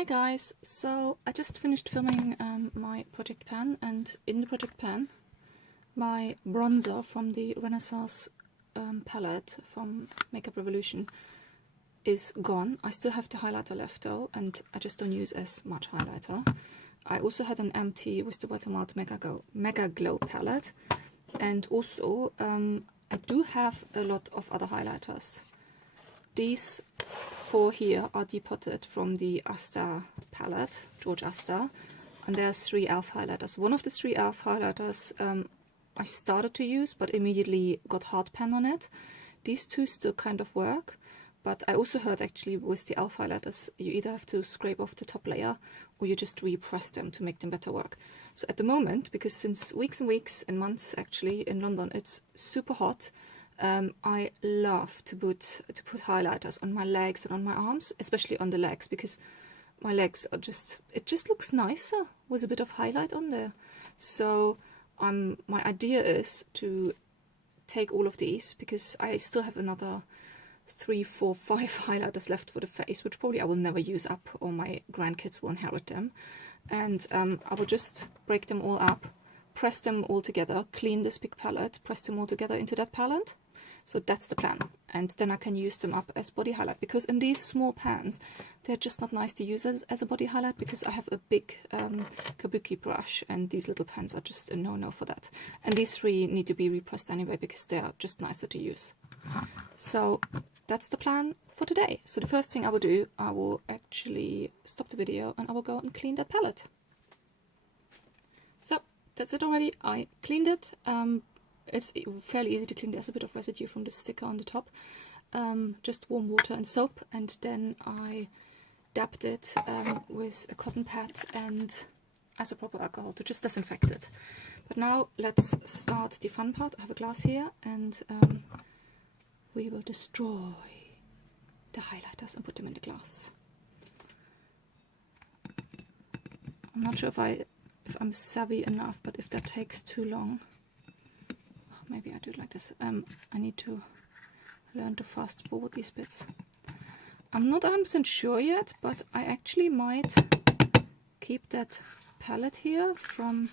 Hi guys, so I just finished filming my project pan, and in the project pan my bronzer from the Renaissance palette from Makeup Revolution is gone. I still have the highlighter left though, and I just don't use as much highlighter. I also had an empty with the Watermart Mega Glow palette, and also I do have a lot of other highlighters. These four here are depotted from the Asta palette, George Asta, and there's 3 e.l.f. highlighters. One of the 3 e.l.f. highlighters I started to use but immediately got hard pan on it. These two still kind of work, but I also heard actually with the e.l.f. highlighters you either have to scrape off the top layer or you just repress them to make them better work. So at the moment, because since weeks and weeks and months actually in London it's super hot, I love to put highlighters on my legs and on my arms, especially on the legs, because my legs are it just looks nicer with a bit of highlight on there. So my idea is to take all of these, because I still have another 3, 4, 5 highlighters left for the face, which probably I will never use up, or my grandkids will inherit them, and I will just break them all up, press them all together, clean this big palette, press them all together into that palette. So that's the plan, and then I can use them up as body highlight, because in these small pans they're just not nice to use as a body highlight, because I have a big kabuki brush and these little pans are just a no-no for that. And these 3 need to be repressed anyway because they are just nicer to use. So that's the plan for today. So the first thing I will do, I will actually stop the video and I will go and clean that palette. So that's it already. I cleaned it. It's fairly easy to clean. There's a bit of residue from the sticker on the top. Just warm water and soap, and then I dabbed it with a cotton pad and isopropyl alcohol to just disinfect it. But now let's start the fun part. I have a glass here, and we will destroy the highlighters and put them in the glass. I'm not sure if I'm savvy enough, but if that takes too long, maybe I do it like this. I need to learn to fast forward these bits. I'm not 100% sure yet, but I actually might keep that palette here from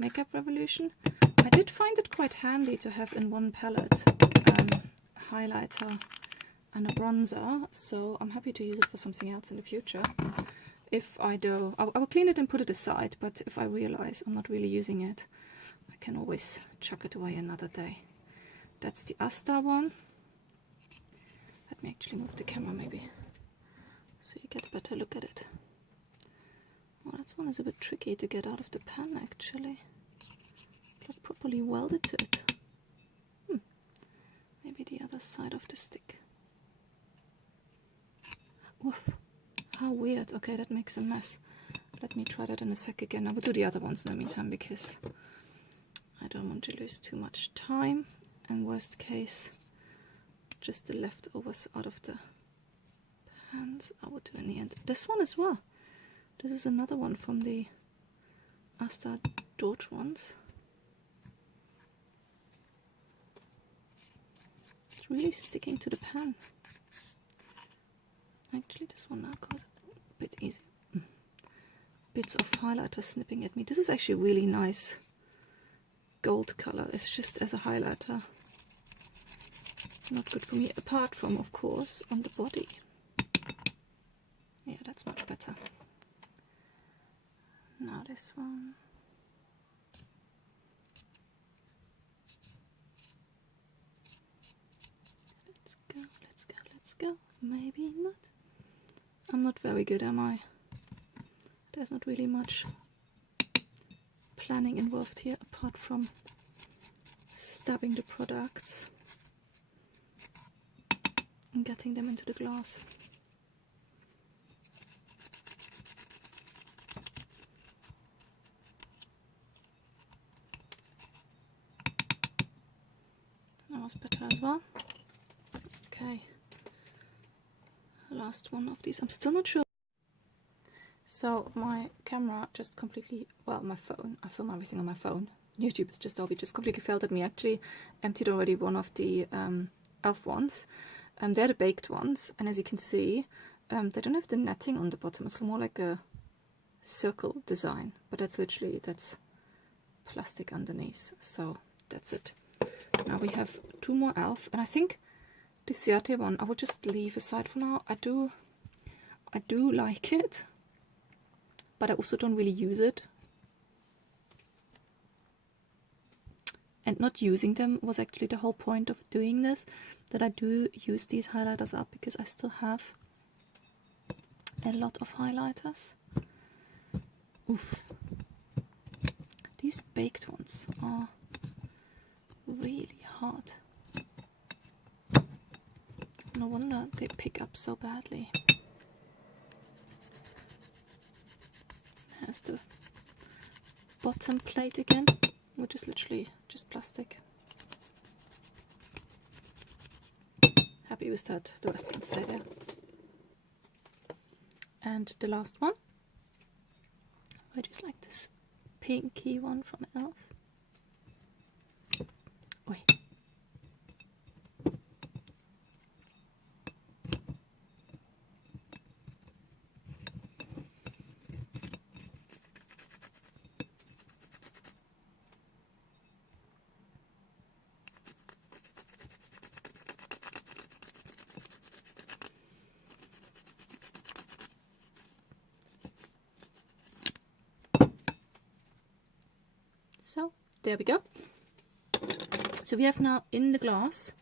Makeup Revolution. I did find it quite handy to have in one palette highlighter and a bronzer, so I'm happy to use it for something else in the future. If I do, I will clean it and put it aside, but if I realize I'm not really using it, I can always chuck it away another day. That's the Asta one. Let me actually move the camera maybe, so you get a better look at it. Oh, that one is a bit tricky to get out of the pan actually. Not properly welded to it. Maybe the other side of the stick. Oof, how weird. Okay, that makes a mess. Let me try that in a sec again. I will do the other ones in the meantime, because I don't want to lose too much time, and worst case, just the leftovers out of the pans I will do in the end. This one as well. This is another one from the Asta George ones. It's really sticking to the pan. Actually, this one now goes a bit easier. Bits of highlighter snipping at me. This is actually really nice gold color. It's just as a highlighter not good for me, apart from of course on the body. Yeah, that's much better. Now this one. Let's go, let's go, let's go. Maybe not. I'm not very good, am I? There's not really much planning involved here, apart from stabbing the products and getting them into the glass. That was better as well. Okay, last one of these. I'm still not sure. So my camera just completely, well, my phone, I film everything on my phone. YouTube is just obviously just completely failed at me. Actually emptied already one of the e.l.f. ones. They're the baked ones, and as you can see, They don't have the netting on the bottom. It's more like a circle design, but that's literally, that's plastic underneath. So that's it. Now we have 2 more e.l.f. and I think the Ciate one I will just leave aside for now. I do like it, but I also don't really use it. And not using them was actually the whole point of doing this, that I do use these highlighters up because I still have a lot of highlighters. Oof. These baked ones are really hard. No wonder they pick up so badly. There's the bottom plate again, which is literally just plastic. Happy with that, the rest can stay there. And the last one, I just like this pinky one from e.l.f. Oi. So there we go. So we have now in the glass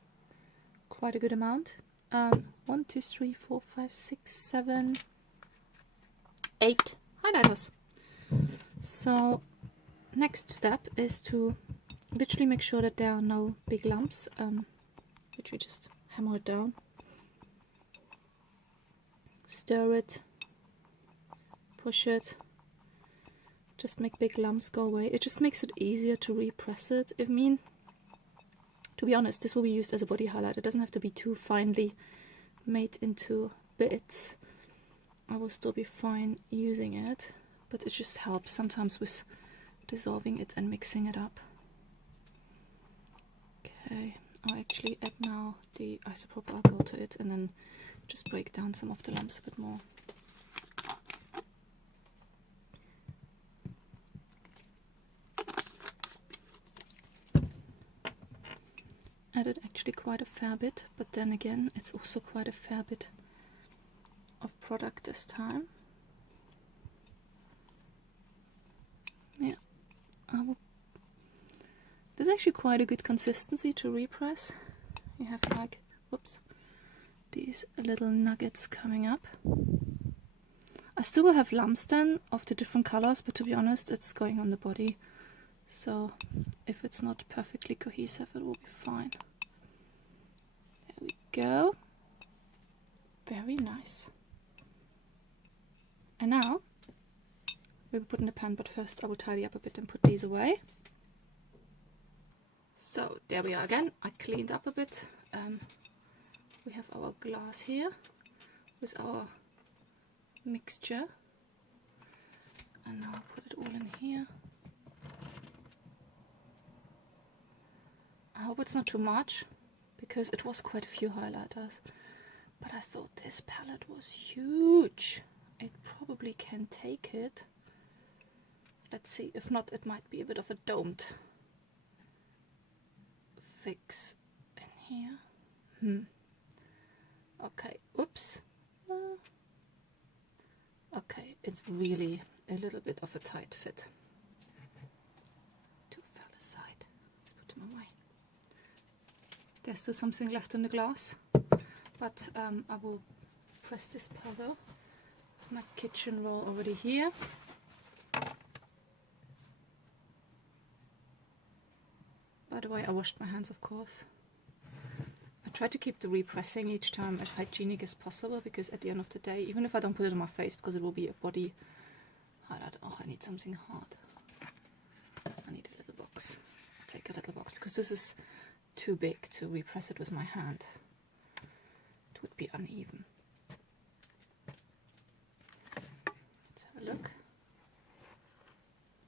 quite a good amount. 1, 2, 3, 4, 5, 6, 7, 8 highlighters. So next step is to literally make sure that there are no big lumps. Literally just hammer it down, stir it, push it. Just make big lumps go away. It just makes it easier to repress it. I mean, to be honest, this will be used as a body highlight. It doesn't have to be too finely made into bits. I will still be fine using it, but it just helps sometimes with dissolving it and mixing it up. Okay, I'll actually add now the isopropyl alcohol to it and then just break down some of the lumps a bit more. Added actually quite a fair bit, but then again it's also quite a fair bit of product this time. Yeah, there's actually quite a good consistency to repress. You have like, whoops, these little nuggets coming up. I still will have lumps then of the different colors, but to be honest it's going on the body. So if it's not perfectly cohesive, it will be fine. There we go. Very nice. And now we will put in the pan, but first I will tidy up a bit and put these away. So there we are again. I cleaned up a bit. We have our glass here with our mixture. And now I'll put it all in here. I hope it's not too much, because it was quite a few highlighters, but I thought this palette was huge. It probably can take it. Let's see, if not it might be a bit of a domed fix in here. Okay, oops. Okay, it's really a little bit of a tight fit. Two fell aside. Let's put them away. There's still something left in the glass, but I will press this powder. My kitchen roll already here. By the way, I washed my hands, of course. I try to keep the repressing each time as hygienic as possible, because at the end of the day, even if I don't put it on my face, because it will be a body highlight. Oh, I need something hard. I need a little box. Take a little box, because this is too big to repress it with my hand. It would be uneven. Let's have a look.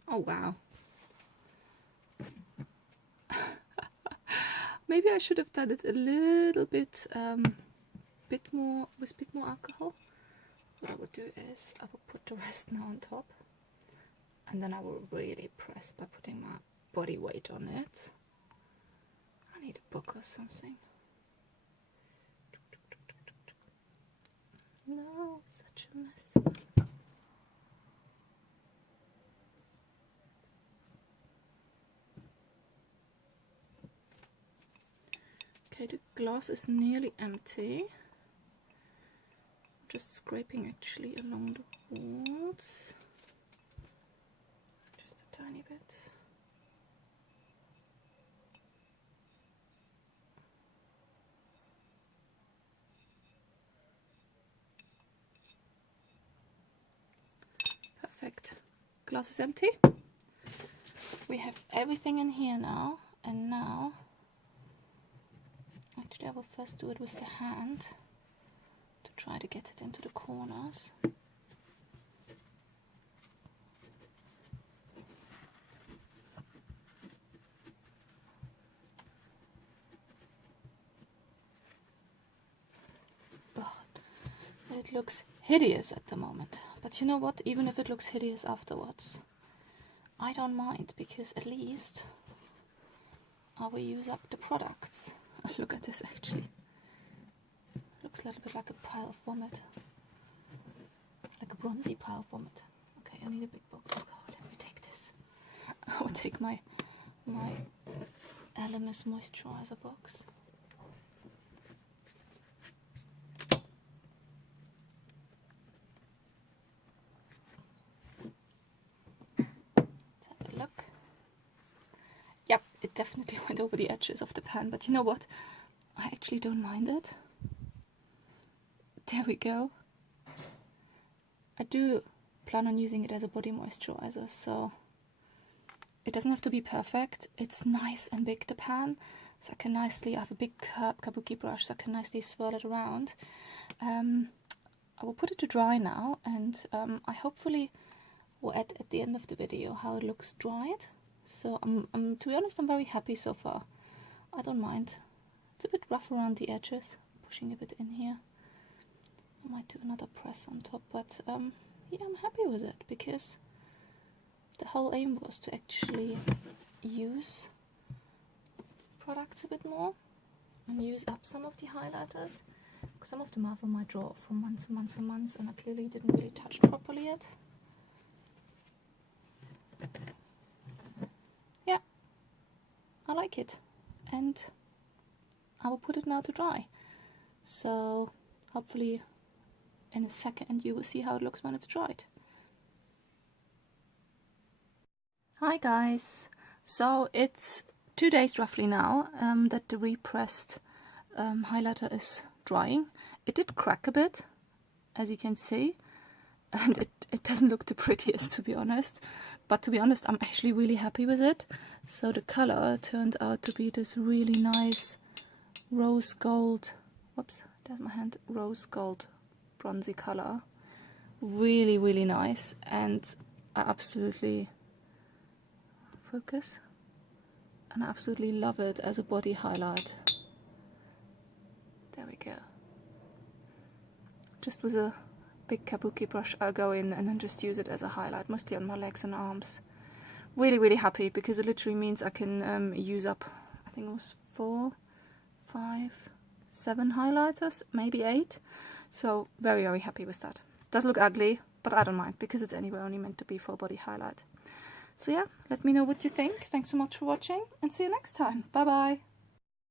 Oh wow. Maybe I should have done it a little bit, bit more alcohol. what I would do is I would put the rest now on top, and then I will really press by putting my body weight on it. I need a book or something. No, such a mess. Okay, the glass is nearly empty. Just scraping actually along the walls. Just a tiny bit. Perfect. Glass is empty. We have everything in here now, and now actually I will first do it with the hand to try to get it into the corners. Oh, it looks hideous at the moment, but you know what, even if it looks hideous afterwards, I don't mind, because at least I will use up the products. Look at this, actually. Looks a little bit like a pile of vomit. Like a bronzy pile of vomit. Okay, I need a big box. Oh, let me take this. I will take my e.l.f. moisturizer box. Let's have a look. Yep, it definitely went over the edges of the pan, but you know what? I actually don't mind it. There we go. I do plan on using it as a body moisturizer, so it doesn't have to be perfect. It's nice and big, the pan, so I have a big kabuki brush, so I can nicely swirl it around. I will put it to dry now, and I hopefully will add at the end of the video how it looks dried. So to be honest, I'm very happy so far. I don't mind. It's a bit rough around the edges, pushing a bit in here. I might do another press on top, but yeah, I'm happy with it, because the whole aim was to actually use products a bit more and use up some of the highlighters. Some of them are from my drawer for months and months and months, and I clearly didn't really touch properly yet. Yeah, I like it, and I will put it now to dry. So hopefully in a second you will see how it looks when it's dried. Hi guys, so it's 2 days roughly now that the repressed highlighter is drying. It did crack a bit, as you can see, and it doesn't look the prettiest, to be honest, but to be honest I'm actually really happy with it. So the color turned out to be this really nice rose gold, whoops, there's my hand, rose gold bronzy color. Really, really nice, and I absolutely focus, and I absolutely love it as a body highlight. There we go. Just with a big kabuki brush I'll go in and then just use it as a highlight, mostly on my legs and arms. Really, really happy, because it literally means I can use up, I think it was 4, 5, 7 highlighters, maybe 8. So very, very happy with that. Does look ugly, but I don't mind, because it's anyway only meant to be for body highlight. So yeah, let me know what you think. Thanks so much for watching, and see you next time. Bye bye.